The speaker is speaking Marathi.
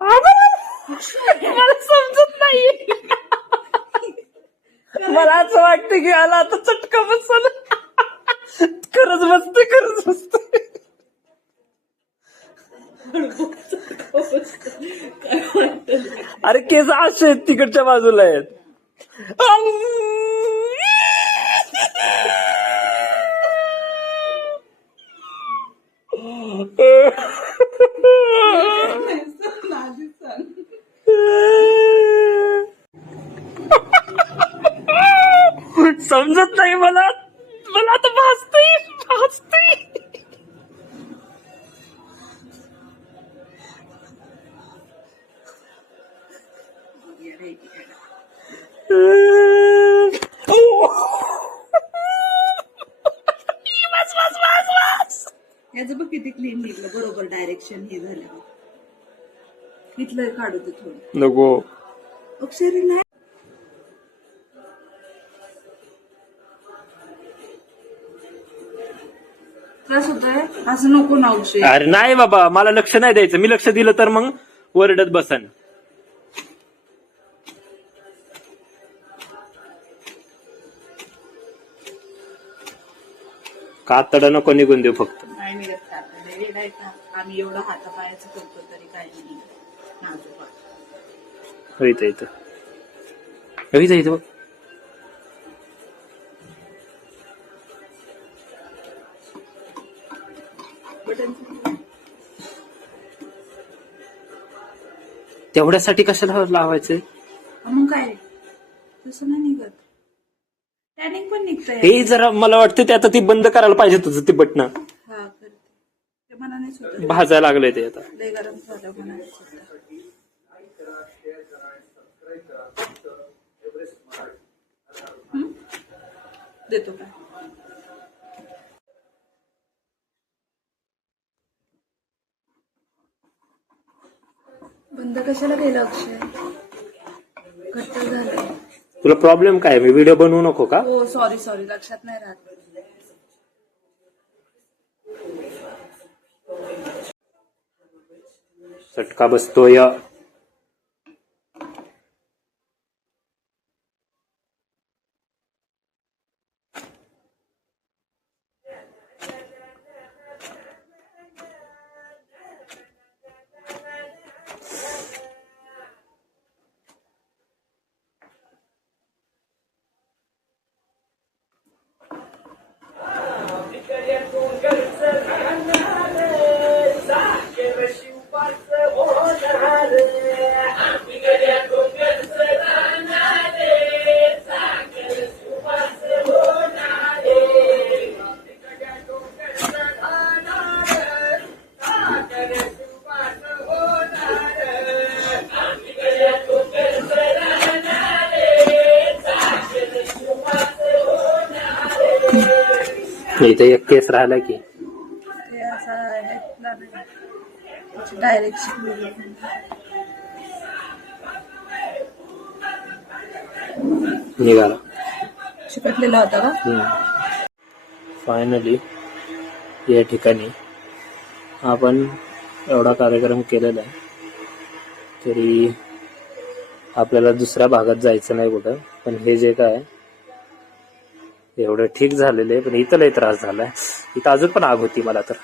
मला समजत नाही. मला असं वाटतं की आला आता चटका बसल. खरंच बसते, खरंच बसते. अरे केस असे आहेत तिकडच्या बाजूला आहेत. समजत नाही मला. मला आता भासतंय, भासतंय. याचं बघ किती क्लीन निघलं, बरोबर डायरेक्शन हे झालं. इथलं काढू दे थोडं. नको. अक्षरी नाही त्रास होतोय असं नको ना अक्षय. अरे नाही बाबा, मला लक्ष नाही द्यायचं. मी लक्ष दिलं तर मग वरडत बसन. कातडा नको निघून देऊ फक्त. नाही निघत कातडं. हे नाही का आम्ही एवढं हातापायाचं करतो तरी काही नाही नाजूक आहे. होईत इथं, होईत इथं बघ. बटन तेवढ्यासाठी कशाला लावायचंय? मग काय तसं नाही निघत. टॅनिंग पण निघतंय. हे जरा मला वाटतं ते आता ती बंद करायला पाहिजे तुझं ते बटन. हा करते ते मनानेच होतं. भाजायला लागलंय ते आता. लय गरम झालं मनानेच होतं. देतो का बंद कशाला केलं अक्षय? घट्ट झालं. तुला प्रॉब्लेम काय? मी व्हिडिओ बनवू नको का? हो सॉरी सॉरी लक्षात नाही राहत. चटका बसतोय. इथे एक केस राहिला की ते असं डायरेक्शन निघाला. चिकटलेला होता का? फायनली या ठिकाणी आपण एवढा कार्यक्रम केलेला आहे तरी आपल्याला दुसऱ्या भागात जायचं नाही कुठं. पण हे जे काय एवढं ठीक झालेलं आहे, पण इथं लय त्रास झालाय. इथं अजून पण आग होती मला तर.